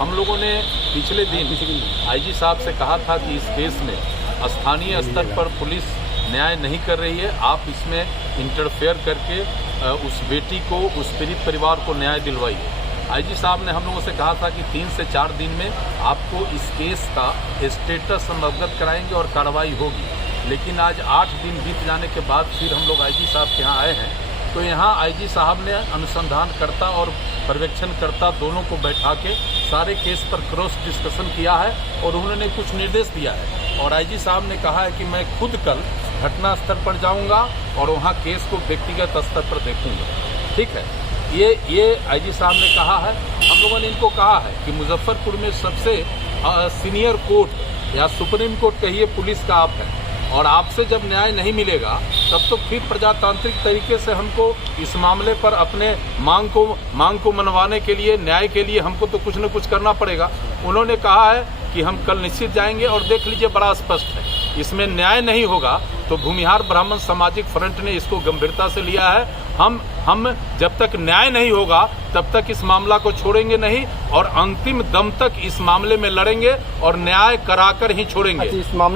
हम लोगों ने पिछले दिन आईजी साहब से कहा था कि इस केस में स्थानीय स्तर पर पुलिस न्याय नहीं कर रही है, आप इसमें इंटरफेयर करके उस बेटी को, उस पीड़ित परिवार को न्याय दिलवाइए। आईजी साहब ने हम लोगों से कहा था कि 3 से 4 दिन में आपको इस केस का स्टेटस हम अवगत कराएंगे और कार्रवाई होगी। लेकिन आज 8 दिन बीत जाने के बाद फिर हम लोग आईजी साहब के यहाँ आए हैं, तो यहाँ आईजी साहब ने अनुसंधानकर्ता और पर्यवेक्षणकर्ता दोनों को बैठा के सारे केस पर क्रॉस डिस्कशन किया है और उन्होंने कुछ निर्देश दिया है। और आईजी साहब ने कहा है कि मैं खुद कल घटना स्थल पर जाऊंगा और वहाँ केस को व्यक्तिगत स्तर पर देखूंगा। ठीक है, ये आईजी साहब ने कहा है। हम लोगों ने इनको कहा है कि मुजफ्फरपुर में सबसे सीनियर कोर्ट या सुप्रीम कोर्ट कहिए पुलिस का आप है, और आपसे जब न्याय नहीं मिलेगा तब तो फिर प्रजातांत्रिक तरीके से हमको इस मामले पर अपने मांग को मनवाने के लिए, न्याय के लिए हमको तो कुछ न कुछ करना पड़ेगा। उन्होंने कहा है कि हम कल निश्चित जाएंगे और देख लीजिए बड़ा स्पष्ट है, इसमें न्याय नहीं होगा तो भूमिहार ब्राह्मण सामाजिक फ्रंट ने इसको गंभीरता से लिया है। हम जब तक न्याय नहीं होगा तब तक इस मामला को छोड़ेंगे नहीं और अंतिम दम तक इस मामले में लड़ेंगे और न्याय कराकर ही छोड़ेंगे।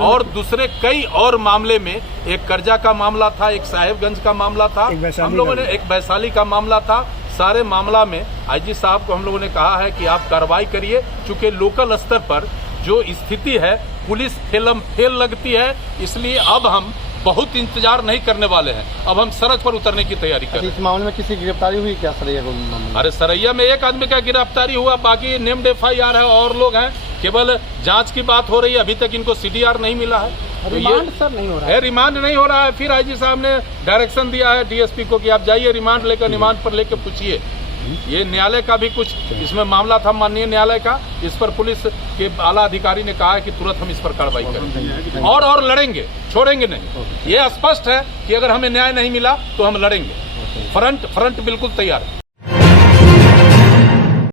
और दूसरे कई और मामले में, एक कर्जा का मामला था, एक साहेबगंज का मामला था, हम लोगों ने एक वैशाली का मामला था। सारे मामला में आईजी साहब को हम लोगों ने कहा है कि आप कार्रवाई करिए, चूंकि लोकल स्तर पर जो स्थिति है पुलिस फेल लगती है, इसलिए अब हम बहुत इंतजार नहीं करने वाले हैं, अब हम सड़क पर उतरने की तैयारी कर रहे हैं। इस मामले में किसी की गिरफ्तारी हुई क्या सरैया को? अरे सरैया में एक आदमी का गिरफ्तारी हुआ, बाकी नेम्ड FIR है और लोग हैं, केवल जांच की बात हो रही है, अभी तक इनको CDR नहीं मिला है। तो रिमांड सर नहीं हो रहा है, रिमांड नहीं हो रहा है। फिर आईजी साहब ने डायरेक्शन दिया है DSP को कि आप जाइए रिमांड लेकर, रिमांड पर लेकर पूछिए। ये न्यायालय का भी कुछ इसमें मामला था, माननीय न्यायालय का, इस पर पुलिस के आला अधिकारी ने कहा है कि तुरंत हम इस पर कार्रवाई करेंगे और लड़ेंगे, छोड़ेंगे नहीं। ये स्पष्ट है कि अगर हमें न्याय नहीं मिला तो हम लड़ेंगे। फ्रंट बिल्कुल तैयार है।